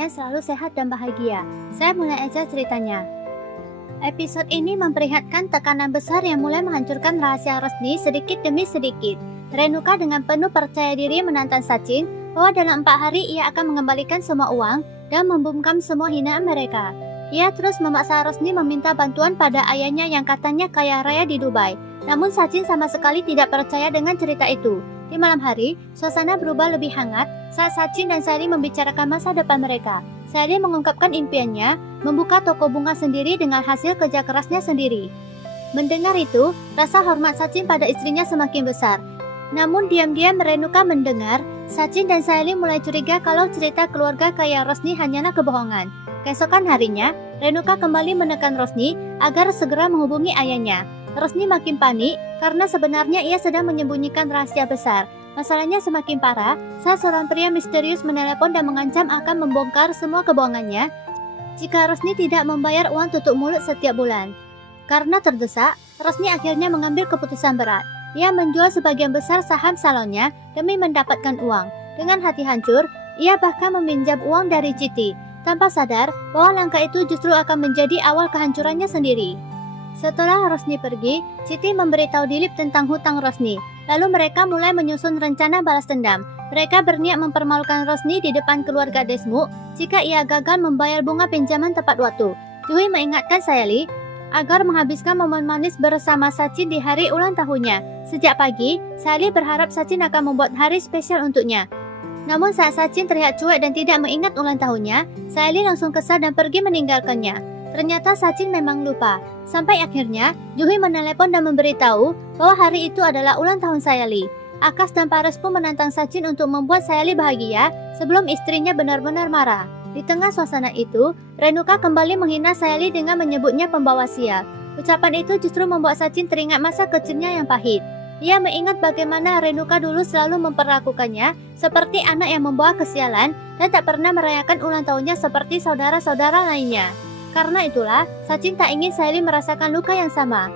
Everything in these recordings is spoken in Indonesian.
kalian selalu sehat dan bahagia. Saya mulai aja ceritanya. Episode ini memperlihatkan tekanan besar yang mulai menghancurkan rahasia Rosni sedikit demi sedikit. Renuka dengan penuh percaya diri menantang Sachin bahwa dalam 4 hari ia akan mengembalikan semua uang dan membungkam semua hinaan mereka. Ia terus memaksa Rosni meminta bantuan pada ayahnya yang katanya kaya raya di Dubai. Namun Sachin sama sekali tidak percaya dengan cerita itu. Di malam hari, suasana berubah lebih hangat saat Sachin dan Sally membicarakan masa depan mereka. Sally mengungkapkan impiannya membuka toko bunga sendiri dengan hasil kerja kerasnya sendiri. Mendengar itu, rasa hormat Sachin pada istrinya semakin besar. Namun diam-diam Renuka mendengar Sachin dan Sally mulai curiga kalau cerita keluarga kaya Rosni hanyalah kebohongan. Keesokan harinya, Renuka kembali menekan Rosni agar segera menghubungi ayahnya. Rosni makin panik karena sebenarnya ia sedang menyembunyikan rahasia besar. Masalahnya semakin parah saat seorang pria misterius menelepon dan mengancam akan membongkar semua kebohongannya jika Rosni tidak membayar uang tutup mulut setiap bulan. Karena terdesak, Rosni akhirnya mengambil keputusan berat. Ia menjual sebagian besar saham salonnya demi mendapatkan uang. Dengan hati hancur, ia bahkan meminjam uang dari Chiti, tanpa sadar bahwa langkah itu justru akan menjadi awal kehancurannya sendiri. Setelah Rosni pergi, Chiti memberitahu Dilip tentang hutang Rosni. Lalu mereka mulai menyusun rencana balas dendam. Mereka berniat mempermalukan Rosni di depan keluarga Desmuk jika ia gagal membayar bunga pinjaman tepat waktu. Juhi mengingatkan Sally agar menghabiskan momen manis bersama Sachin di hari ulang tahunnya. Sejak pagi, Sally berharap Sachin akan membuat hari spesial untuknya. Namun saat Sachin terlihat cuek dan tidak mengingat ulang tahunnya, Sally langsung kesal dan pergi meninggalkannya. Ternyata Sachin memang lupa. Sampai akhirnya, Juhi menelepon dan memberitahu bahwa hari itu adalah ulang tahun Sally. Akas dan Paras pun menantang Sachin untuk membuat Sally bahagia sebelum istrinya benar-benar marah. Di tengah suasana itu, Renuka kembali menghina Sally dengan menyebutnya pembawa sial. Ucapan itu justru membuat Sachin teringat masa kecilnya yang pahit. Ia mengingat bagaimana Renuka dulu selalu memperlakukannya seperti anak yang membawa kesialan dan tak pernah merayakan ulang tahunnya seperti saudara-saudara lainnya. Karena itulah, Sachin tak ingin Sally merasakan luka yang sama.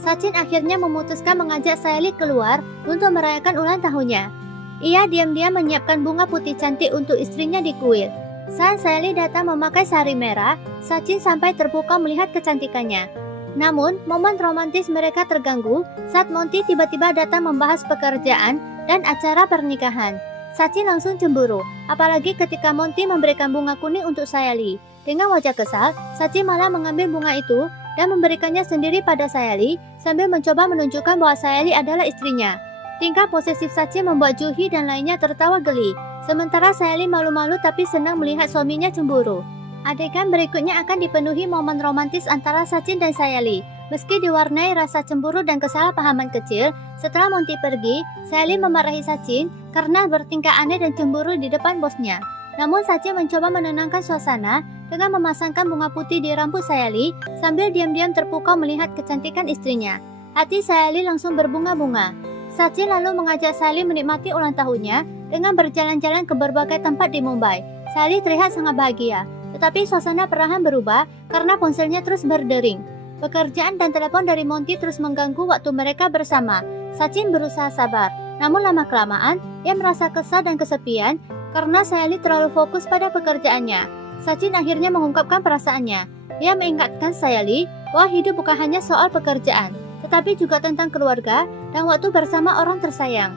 Sachin akhirnya memutuskan mengajak Sally keluar untuk merayakan ulang tahunnya. Ia diam-diam menyiapkan bunga putih cantik untuk istrinya di kuil. Saat Sally datang memakai sari merah, Sachin sampai terpukau melihat kecantikannya. Namun, momen romantis mereka terganggu saat Monty tiba-tiba datang membahas pekerjaan dan acara pernikahan. Sachin langsung cemburu, apalagi ketika Monty memberikan bunga kuning untuk Sally. Dengan wajah kesal, Sachin malah mengambil bunga itu dan memberikannya sendiri pada Sally sambil mencoba menunjukkan bahwa Sally adalah istrinya. Tingkah posesif Sachin membuat Juhi dan lainnya tertawa geli, sementara Sally malu-malu tapi senang melihat suaminya cemburu. Adegan berikutnya akan dipenuhi momen romantis antara Sachin dan Sally. Meski diwarnai rasa cemburu dan kesalahpahaman kecil, setelah Monty pergi, Sally memarahi Sachin karena bertingkah aneh dan cemburu di depan bosnya. Namun Sachin mencoba menenangkan suasana dengan memasangkan bunga putih di rambut Sally sambil diam-diam terpukau melihat kecantikan istrinya. Hati Sally langsung berbunga-bunga. Sachin lalu mengajak Sally menikmati ulang tahunnya dengan berjalan-jalan ke berbagai tempat di Mumbai. Sally terlihat sangat bahagia, tetapi suasana perlahan berubah karena ponselnya terus berdering. Pekerjaan dan telepon dari Monty terus mengganggu waktu mereka bersama. Sachin berusaha sabar, namun lama-kelamaan ia merasa kesal dan kesepian karena Sally terlalu fokus pada pekerjaannya. Sachin akhirnya mengungkapkan perasaannya. Ia mengingatkan Sally bahwa hidup bukan hanya soal pekerjaan, tetapi juga tentang keluarga dan waktu bersama orang tersayang.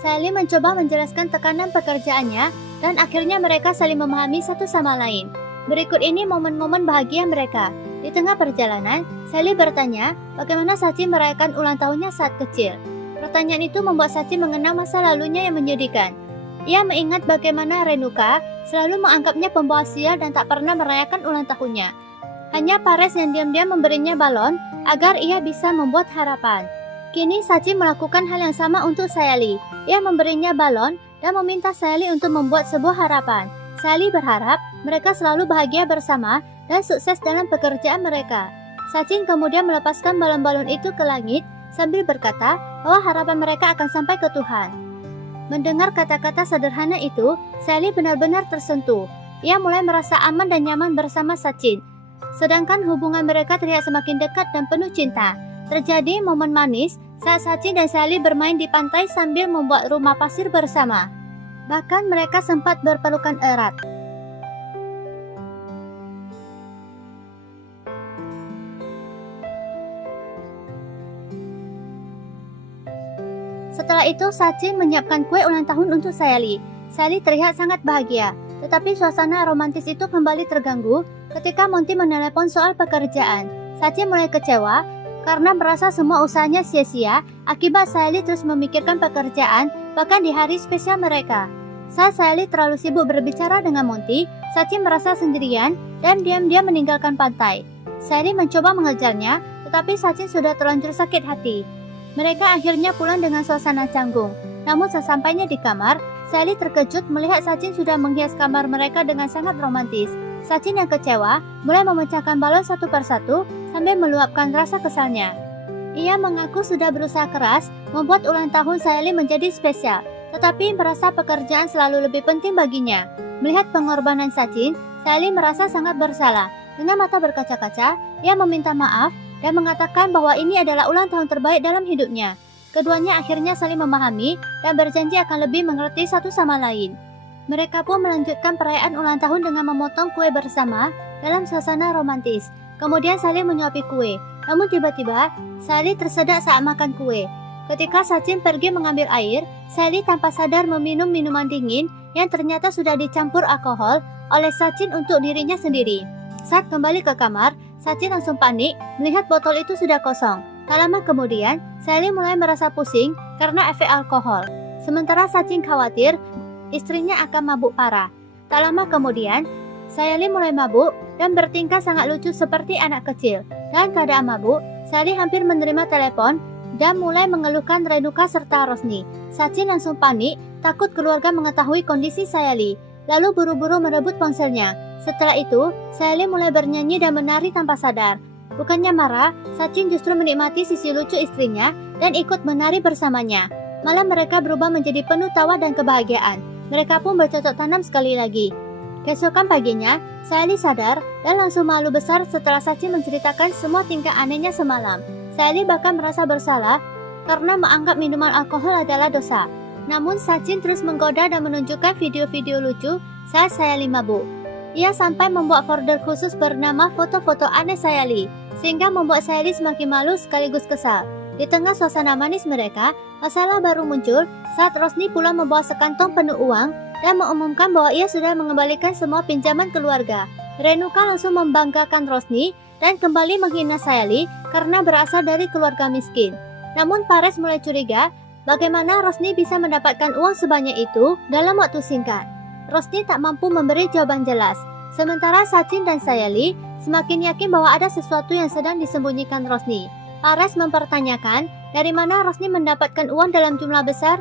Sally mencoba menjelaskan tekanan pekerjaannya dan akhirnya mereka saling memahami satu sama lain. Berikut ini momen-momen bahagia mereka. Di tengah perjalanan, Sally bertanya bagaimana Sachin merayakan ulang tahunnya saat kecil. Pertanyaan itu membuat Sachin mengenang masa lalunya yang menyedihkan. Ia mengingat bagaimana Renuka selalu menganggapnya pembawa sial dan tak pernah merayakan ulang tahunnya. Hanya Pares yang diam-diam memberinya balon agar ia bisa membuat harapan. Kini Sachin melakukan hal yang sama untuk Sally. Ia memberinya balon dan meminta Sally untuk membuat sebuah harapan. Sally berharap mereka selalu bahagia bersama dan sukses dalam pekerjaan mereka. Sachin kemudian melepaskan balon-balon itu ke langit sambil berkata bahwa harapan mereka akan sampai ke Tuhan. Mendengar kata-kata sederhana itu, Sally benar-benar tersentuh. Ia mulai merasa aman dan nyaman bersama Sachin. Sedangkan hubungan mereka terlihat semakin dekat dan penuh cinta. Terjadi momen manis saat Sachin dan Sally bermain di pantai sambil membuat rumah pasir bersama. Bahkan mereka sempat berpelukan erat. Setelah itu, Sachin menyiapkan kue ulang tahun untuk Sayali. Sayali terlihat sangat bahagia, tetapi suasana romantis itu kembali terganggu ketika Monty menelepon soal pekerjaan. Sachin mulai kecewa karena merasa semua usahanya sia-sia akibat Sayali terus memikirkan pekerjaan bahkan di hari spesial mereka. Saat Sayali terlalu sibuk berbicara dengan Monty, Sachin merasa sendirian dan diam-diam meninggalkan pantai. Sayali mencoba mengejarnya, tetapi Sachin sudah terlanjur sakit hati. Mereka akhirnya pulang dengan suasana canggung. Namun sesampainya di kamar, Sayali terkejut melihat Sachin sudah menghias kamar mereka dengan sangat romantis. Sachin yang kecewa mulai memecahkan balon satu persatu sambil meluapkan rasa kesalnya. Ia mengaku sudah berusaha keras membuat ulang tahun Sayali menjadi spesial, tetapi merasa pekerjaan selalu lebih penting baginya. Melihat pengorbanan Sachin, Sayali merasa sangat bersalah. Dengan mata berkaca-kaca, ia meminta maaf dan mengatakan bahwa ini adalah ulang tahun terbaik dalam hidupnya. Keduanya akhirnya saling memahami dan berjanji akan lebih mengerti satu sama lain. Mereka pun melanjutkan perayaan ulang tahun dengan memotong kue bersama dalam suasana romantis. Kemudian saling menyuapi kue. Namun tiba-tiba, Sayali tersedak saat makan kue. Ketika Sachin pergi mengambil air, Sayali tanpa sadar meminum minuman dingin yang ternyata sudah dicampur alkohol oleh Sachin untuk dirinya sendiri. Saat kembali ke kamar, Sachin langsung panik melihat botol itu sudah kosong. Tak lama kemudian, Sayali mulai merasa pusing karena efek alkohol. Sementara Sachin khawatir istrinya akan mabuk parah. Tak lama kemudian, Sayali mulai mabuk dan bertingkah sangat lucu seperti anak kecil. Dalam keadaan mabuk, Sayali hampir menerima telepon dan mulai mengeluhkan Renuka serta Rosni. Sachin langsung panik, takut keluarga mengetahui kondisi Sayali, lalu buru-buru merebut ponselnya. Setelah itu, Sayali mulai bernyanyi dan menari tanpa sadar. Bukannya marah, Sachin justru menikmati sisi lucu istrinya dan ikut menari bersamanya. Malah mereka berubah menjadi penuh tawa dan kebahagiaan. Mereka pun bercocok tanam sekali lagi. Keesokan paginya, Sayali sadar dan langsung malu besar setelah Sachin menceritakan semua tingkah anehnya semalam. Sayali bahkan merasa bersalah karena menganggap minuman alkohol adalah dosa. Namun Sachin terus menggoda dan menunjukkan video-video lucu saat Sayali mabuk. Ia sampai membuat folder khusus bernama foto-foto aneh Sayali, sehingga membuat Sayali semakin malu sekaligus kesal. Di tengah suasana manis mereka, masalah baru muncul saat Rosni pulang membawa sekantong penuh uang dan mengumumkan bahwa ia sudah mengembalikan semua pinjaman keluarga. Renuka langsung membanggakan Rosni dan kembali menghina Sayali karena berasal dari keluarga miskin. Namun Pares mulai curiga bagaimana Rosni bisa mendapatkan uang sebanyak itu dalam waktu singkat. Rosni tak mampu memberi jawaban jelas. Sementara Sachin dan Sayali semakin yakin bahwa ada sesuatu yang sedang disembunyikan Rosni. Pares mempertanyakan dari mana Rosni mendapatkan uang dalam jumlah besar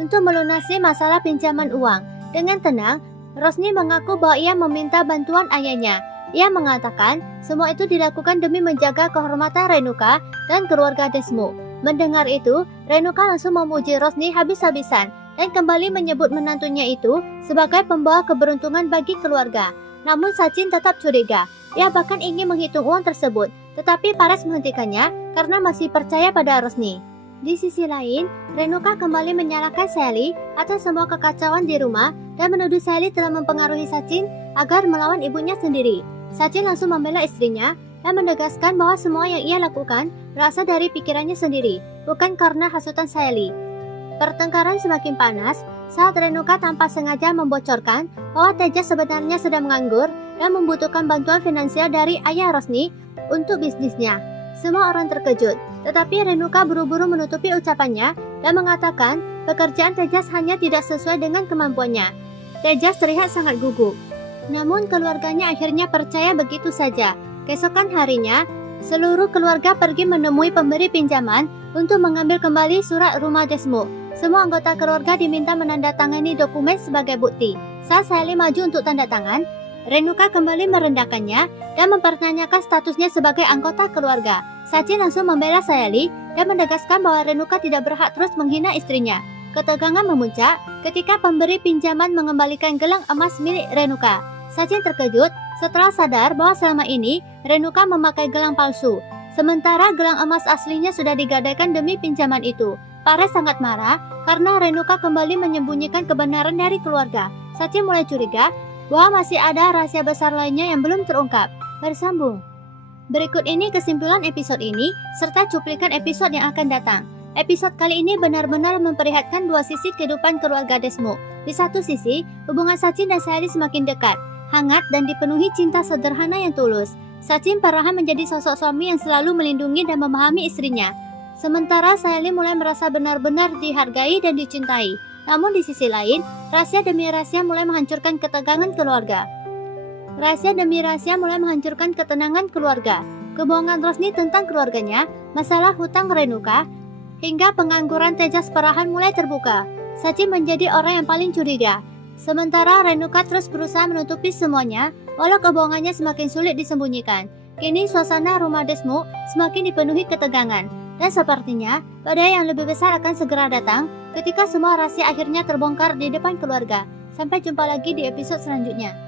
untuk melunasi masalah pinjaman uang. Dengan tenang, Rosni mengaku bahwa ia meminta bantuan ayahnya. Ia mengatakan semua itu dilakukan demi menjaga kehormatan Renuka dan keluarga Desmond. Mendengar itu, Renuka langsung memuji Rosni habis-habisan dan kembali menyebut menantunya itu sebagai pembawa keberuntungan bagi keluarga. Namun Sachin tetap curiga. Ia bahkan ingin menghitung uang tersebut, tetapi Pares menghentikannya karena masih percaya pada Rosni. Di sisi lain, Renuka kembali menyalahkan Sayali atas semua kekacauan di rumah dan menuduh Sayali telah mempengaruhi Sachin agar melawan ibunya sendiri. Sachin langsung membela istrinya dan menegaskan bahwa semua yang ia lakukan berasal dari pikirannya sendiri, bukan karena hasutan Sayali. Pertengkaran semakin panas saat Renuka tanpa sengaja membocorkan bahwa Tejas sebenarnya sedang menganggur dan membutuhkan bantuan finansial dari ayah Rosni untuk bisnisnya. Semua orang terkejut, tetapi Renuka buru-buru menutupi ucapannya dan mengatakan pekerjaan Tejas hanya tidak sesuai dengan kemampuannya. Tejas terlihat sangat gugup. Namun keluarganya akhirnya percaya begitu saja. Keesokan harinya, seluruh keluarga pergi menemui pemberi pinjaman untuk mengambil kembali surat rumah Desmond. Semua anggota keluarga diminta menandatangani dokumen sebagai bukti. Saat Sayali maju untuk tanda tangan, Renuka kembali merendahkannya dan mempertanyakan statusnya sebagai anggota keluarga. Sachin langsung membela Sayali dan menegaskan bahwa Renuka tidak berhak terus menghina istrinya. Ketegangan memuncak ketika pemberi pinjaman mengembalikan gelang emas milik Renuka. Sachin terkejut setelah sadar bahwa selama ini Renuka memakai gelang palsu, sementara gelang emas aslinya sudah digadaikan demi pinjaman itu. Pares sangat marah karena Renuka kembali menyembunyikan kebenaran dari keluarga. Sachin mulai curiga bahwa masih ada rahasia besar lainnya yang belum terungkap. Bersambung. Berikut ini kesimpulan episode ini serta cuplikan episode yang akan datang. Episode kali ini benar-benar memperlihatkan dua sisi kehidupan keluarga Desmo. Di satu sisi, hubungan Sachin dan Sayali semakin dekat, hangat dan dipenuhi cinta sederhana yang tulus. Sachin perlahan menjadi sosok suami yang selalu melindungi dan memahami istrinya. Sementara Sayali mulai merasa benar-benar dihargai dan dicintai. Namun di sisi lain, rahasia demi rahasia mulai menghancurkan ketegangan keluarga. Rahasia demi rahasia mulai menghancurkan ketenangan keluarga. Kebohongan Rosni tentang keluarganya, masalah hutang Renuka, hingga pengangguran Tejas perlahan mulai terbuka. Sachin menjadi orang yang paling curiga. Sementara Renuka terus berusaha menutupi semuanya, walau kebohongannya semakin sulit disembunyikan. Kini suasana rumah Desmo semakin dipenuhi ketegangan. Dan sepertinya, badai yang lebih besar akan segera datang ketika semua rahasia akhirnya terbongkar di depan keluarga. Sampai jumpa lagi di episode selanjutnya.